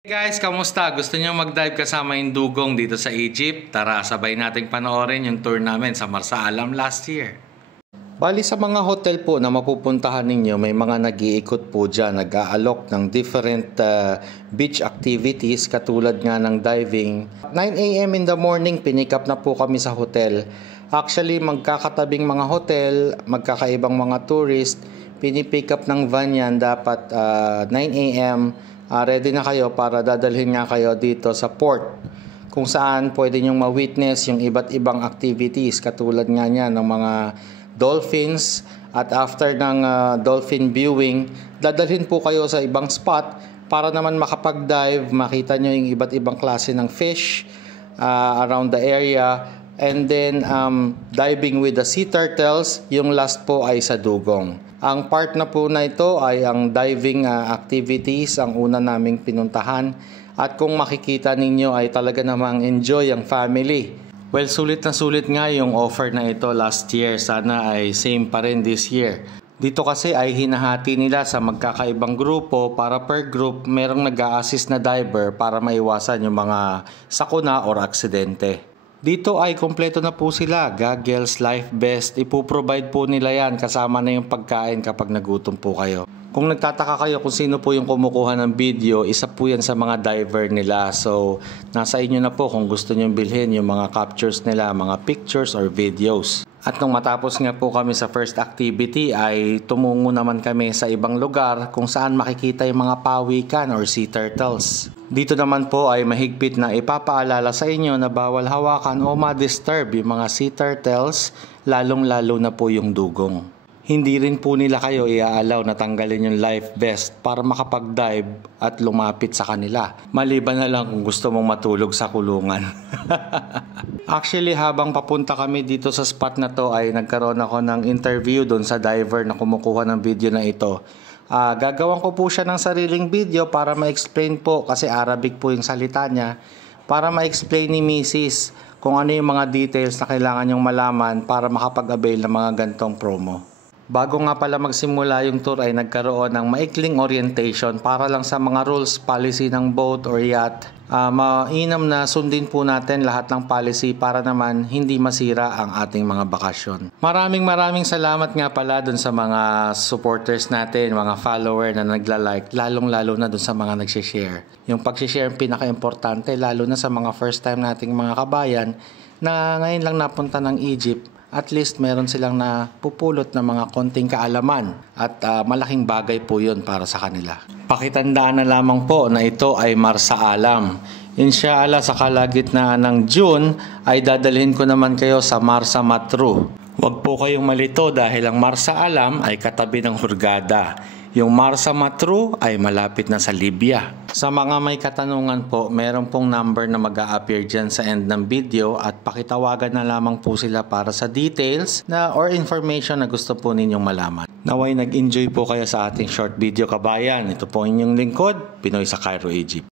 Hey guys, kamusta? Gusto niyo mag-dive kasama yung dugong dito sa Egypt? Tara, sabay nating panoorin yung tour namin sa Marsa Alam last year. Bali sa mga hotel po na mapupuntahan ninyo, may mga nag-iikot po dyan, nag-aalok ng different beach activities katulad nga ng diving. 9 AM in the morning, pinick up na po kami sa hotel. Actually, magkakatabing mga hotel, magkakaibang mga tourist, pinipick up ng van yan dapat 9 AM. Ready na kayo para dadalhin nga kayo dito sa port kung saan pwede nyong ma-witness yung iba't ibang activities katulad nga niya ng mga dolphins, at after ng dolphin viewing, dadalhin po kayo sa ibang spot para naman makapag-dive, makita nyo yung iba't ibang klase ng fish around the area, and then diving with the sea turtles. Yung last po ay sa dugong. Ang part na po na ito ay ang diving activities ang una naming pinuntahan, at kung makikita ninyo ay talaga namang enjoy ang family. Well, sulit na sulit nga yung offer na ito last year. Sana ay same pa rin this year. Dito kasi ay hinahati nila sa magkakaibang grupo para per group merong nag-a-assist na diver para maiwasan yung mga sakuna or aksidente. Dito ay kompleto na po sila, goggles, life vest, ipoprovide po nila yan kasama na yung pagkain kapag nagutom po kayo. Kung nagtataka kayo kung sino po yung kumukuha ng video, isa po yan sa mga diver nila. So, nasa inyo na po kung gusto nyo bilhin yung mga captures nila, mga pictures or videos. At nung matapos nga po kami sa first activity ay tumungo naman kami sa ibang lugar kung saan makikita yung mga pawikan or sea turtles. Dito naman po ay mahigpit na ipapaalala sa inyo na bawal hawakan o ma-disturb yung mga sea turtles, lalong-lalo na po yung dugong. Hindi rin po nila kayo i-allow na tanggalin yung life vest para makapag-dive at lumapit sa kanila. Maliban na lang kung gusto mong matulog sa kulungan. Actually, habang papunta kami dito sa spot na to ay nagkaroon ako ng interview doon sa diver na kumukuha ng video na ito. Gagawan ko po siya ng sariling video para ma-explain po, kasi Arabic po yung salita niya, para ma-explain ni Mrs. kung ano yung mga details na kailangan nyong malaman para makapag-avail ng mga gantong promo. Bago nga pala magsimula yung tour ay nagkaroon ng maikling orientation para lang sa mga rules, policy ng boat or yacht. Mainam na sundin po natin lahat ng policy para naman hindi masira ang ating mga bakasyon. Maraming salamat nga pala dun sa mga supporters natin, mga follower na nagla-like, lalong-lalo na dun sa mga nagsishare. Yung pag-share ang pinaka-importante, lalo na sa mga first time nating mga kabayan na ngayon lang napunta ng Egypt. At least meron silang napupulot na mga konting kaalaman at malaking bagay po yun para sa kanila. Pakitandaan na lamang po na ito ay Marsa Alam. Inshallah sa kalagitnaan ng June ay dadalhin ko naman kayo sa Marsa Matruh. Huwag po kayong malito dahil ang Marsa Alam ay katabi ng Hurghada. Yung Marsa Matruh ay malapit na sa Libya. Sa mga may katanungan po, meron pong number na mag-a-appear dyan sa end ng video at pakitawagan na lamang po sila para sa details na or information na gusto po ninyong malaman. Naway nag-enjoy po kayo sa ating short video kabayan. Ito po inyong lingkod, Pinoy sa Cairo, Egypt.